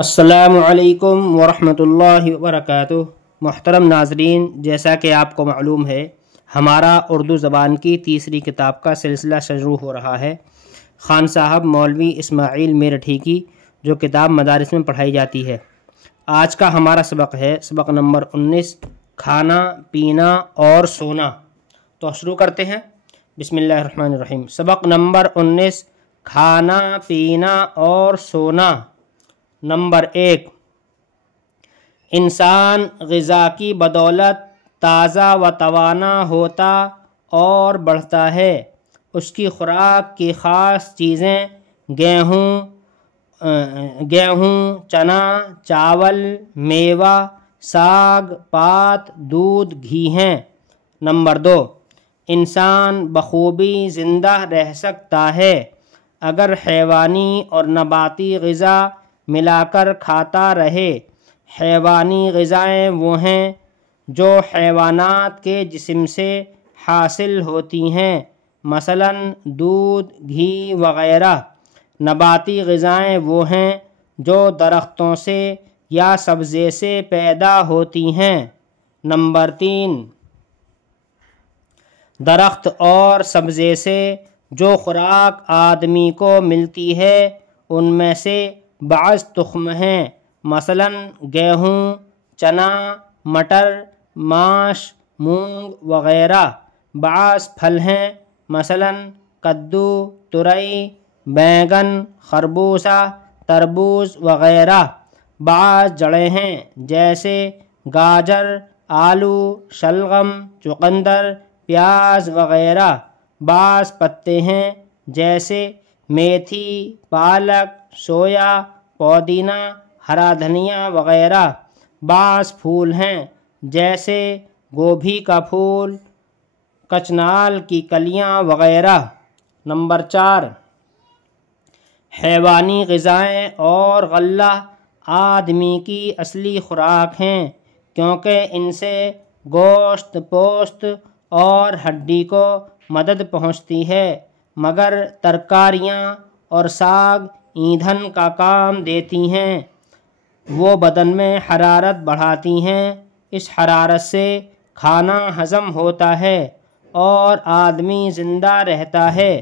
السلام علیکم ورحمۃ اللہ وبرکاتہ۔ محترم ناظرین، جیسا کہ آپ کو معلوم ہے ہمارا اردو زبان کی تیسری کتاب کا سلسلہ شروع ہو رہا ہے۔ خان صاحب مولوی اسماعیل میرٹھی کی جو کتاب مدارس میں پڑھائی جاتی ہے۔ آج کا ہمارا سبق ہے سبق نمبر 19، کھانا پینا اور سونا۔ تو شروع کرتے ہیں۔ بسم اللہ الرحمن الرحیم۔ سبق نمبر 19، کھانا پینا اور سونا۔ نمبر 1، انسان غذا کی بدولت تازہ و توانا ہوتا اور بڑھتا ہے۔ اس کی خوراک کی خاص چیزیں گیہوں، چنا، چاول، میوہ، ساگ، پات، دودھ، گھی ہیں۔ نمبر 2، انسان بخوبی زندہ رہ سکتا ہے اگر حیوانی اور نباتی غذا ملا کر کھاتا رہے۔ حیوانی غذائیں وہ ہیں جو حیوانات کے جسم سے حاصل ہوتی ہیں، مثلاً دودھ، گھی وغیرہ۔ نباتی غذائیں وہ ہیں جو درختوں سے یا سبزے سے پیدا ہوتی ہیں۔ نمبر 3، درخت اور سبزے سے جو خوراک آدمی کو ملتی ہے ان میں سے بعض تخم ہیں، مثلاً گیہوں، چنا، مٹر، ماش، مونگ وغیرہ۔ بعض پھل ہیں، مثلاً کدو، ترئی، بیگن، خربوزہ، تربوز وغیرہ۔ بعض جڑیں ہیں جیسے گاجر، آلو، شلغم، چقندر، پیاز وغیرہ۔ بعض پتے ہیں جیسے میتھی، پالک، سویا، پودینہ، ہرا دھنیا وغیرہ۔ بعض پھول ہیں جیسے گوبھی کا پھول، کچنال کی کلیاں وغیرہ۔ نمبر 4، حیوانی غذائیں اور غلہ آدمی کی اصلی خوراک ہیں کیونکہ ان سے گوشت، پوست اور ہڈی کو مدد پہنچتی ہے، مگر ترکاریاں اور ساگ ایندھن کا کام دیتی ہیں۔ وہ بدن میں حرارت بڑھاتی ہیں، اس حرارت سے کھانا ہضم ہوتا ہے اور آدمی زندہ رہتا ہے۔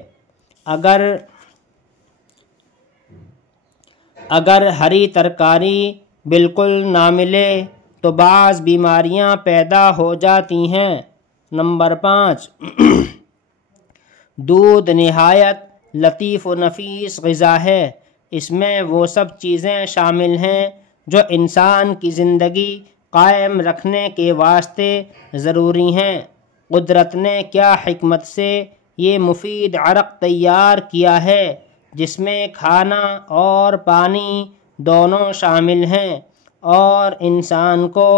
اگر ہری ترکاری بالکل نہ ملے تو بعض بیماریاں پیدا ہو جاتی ہیں۔ نمبر 5، دودھ نہایت لطیف و نفیس غذا ہے۔ اس میں وہ سب چیزیں شامل ہیں جو انسان کی زندگی قائم رکھنے کے واسطے ضروری ہیں۔ قدرت نے کیا حکمت سے یہ مفید عرق تیار کیا ہے جس میں کھانا اور پانی دونوں شامل ہیں اور انسان کو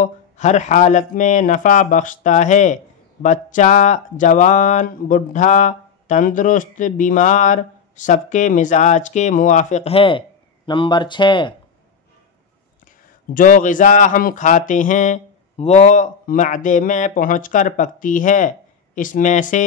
ہر حالت میں نفع بخشتا ہے۔ بچہ، جوان، بوڑھا، تندرست، بیمار، سب کے مزاج کے موافق ہے۔ نمبر 6، جو غذا ہم کھاتے ہیں وہ معدے میں پہنچ کر پکتی ہے۔ اس میں سے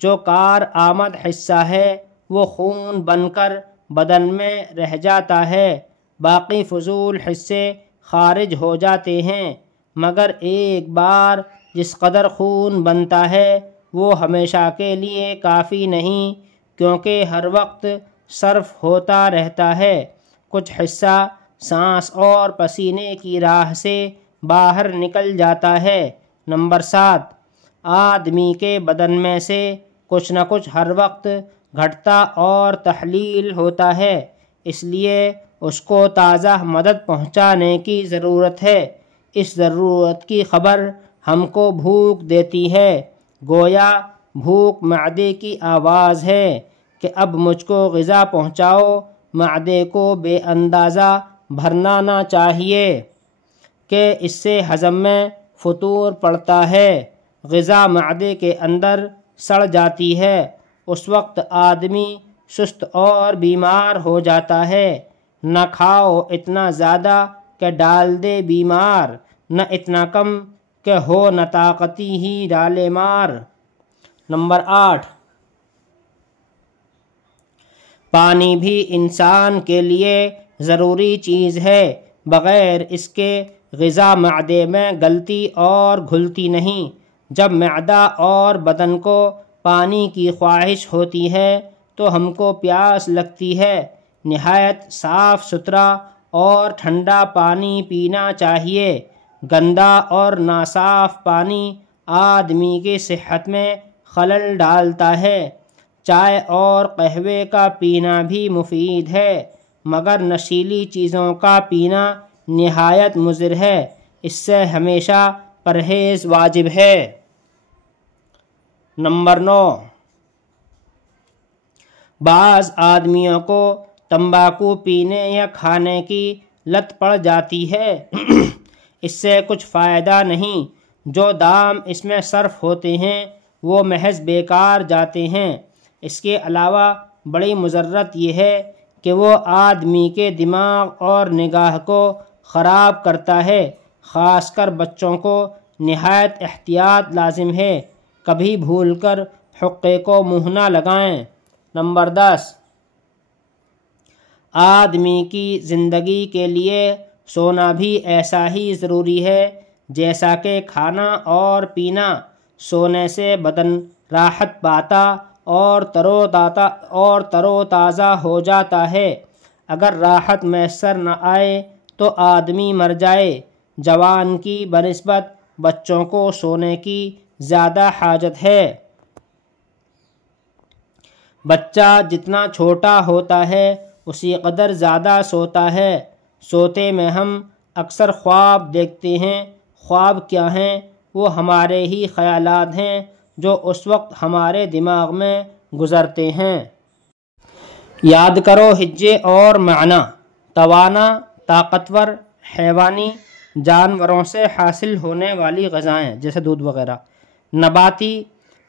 جو کارآمد حصہ ہے وہ خون بن کر بدن میں رہ جاتا ہے، باقی فضول حصے خارج ہو جاتے ہیں، مگر ایک بار جس قدر خون بنتا ہے وہ ہمیشہ کے لیے کافی نہیں کیونکہ ہر وقت صرف ہوتا رہتا ہے۔ کچھ حصہ سانس اور پسینے کی راہ سے باہر نکل جاتا ہے۔ نمبر 7، آدمی کے بدن میں سے کچھ نہ کچھ ہر وقت گھٹتا اور تحلیل ہوتا ہے، اس لیے اس کو تازہ مدد پہنچانے کی ضرورت ہے۔ اس ضرورت کی خبر ہم کو بھوک دیتی ہے، گویا بھوک معدے کی آواز ہے کہ اب مجھ کو غذا پہنچاؤ۔ معدے کو بے اندازہ بھرنا نہ چاہیے کہ اس سے ہضم میں فتور پڑتا ہے، غذا معدے کے اندر سڑ جاتی ہے، اس وقت آدمی سست اور بیمار ہو جاتا ہے۔ نہ کھاؤ اتنا زیادہ کہ ڈال دے بیمار، نہ اتنا کم کہ ہو نہ طاقتی ہی ڈالے مار۔ نمبر 8، پانی بھی انسان کے لیے ضروری چیز ہے۔ بغیر اس کے غذا معدے میں گلتی اور گھلتی نہیں۔ جب معدہ اور بدن کو پانی کی خواہش ہوتی ہے تو ہم کو پیاس لگتی ہے۔ نہایت صاف ستھرا اور ٹھنڈا پانی پینا چاہیے۔ گندا اور ناصاف پانی آدمی کی صحت میں خلل ڈالتا ہے۔ چائے اور قہوے کا پینا بھی مفید ہے، مگر نشیلی چیزوں کا پینا نہایت مضر ہے، اس سے ہمیشہ پرہیز واجب ہے۔ نمبر 9، بعض آدمیوں کو تمباکو پینے یا کھانے کی لت پڑ جاتی ہے۔ اس سے کچھ فائدہ نہیں، جو دام اس میں صرف ہوتے ہیں وہ محض بیکار جاتے ہیں۔ اس کے علاوہ بڑی مضرت یہ ہے کہ وہ آدمی کے دماغ اور نگاہ کو خراب کرتا ہے۔ خاص کر بچوں کو نہایت احتیاط لازم ہے، کبھی بھول کر حقے کو منہ نہ لگائیں۔ نمبر 10، آدمی کی زندگی کے لیے سونا بھی ایسا ہی ضروری ہے جیسا کہ کھانا اور پینا۔ سونے سے بدن راحت پاتا اور تر و تازہ ہو جاتا ہے۔ اگر راحت میسر نہ آئے تو آدمی مر جائے۔ جوان کی بنسبت بچوں کو سونے کی زیادہ حاجت ہے۔ بچہ جتنا چھوٹا ہوتا ہے اسی قدر زیادہ سوتا ہے۔ سوتے میں ہم اکثر خواب دیکھتے ہیں۔ خواب کیا ہیں؟ وہ ہمارے ہی خیالات ہیں جو اس وقت ہمارے دماغ میں گزرتے ہیں۔ یاد کرو ہجے اور معنی۔ توانا، طاقتور، حیوانی جانوروں سے حاصل ہونے والی غذائیں جیسے دودھ وغیرہ۔ نباتی،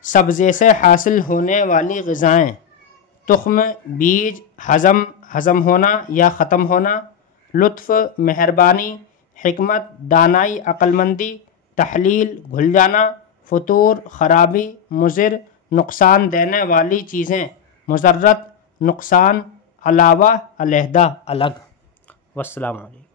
سبزے سے حاصل ہونے والی غذائیں۔ تخم، بیج، ہضم ہونا یا ختم ہونا۔ لطف، مہربانی، حکمت، دانائی، عقل مندی۔ تحلیل، گھل جانا۔ فطور، خرابی، مضر، نقصان دینے والی چیزیں۔ مضرت، نقصان، علاوہ، علیحدہ، الگ۔ والسلام علیکم۔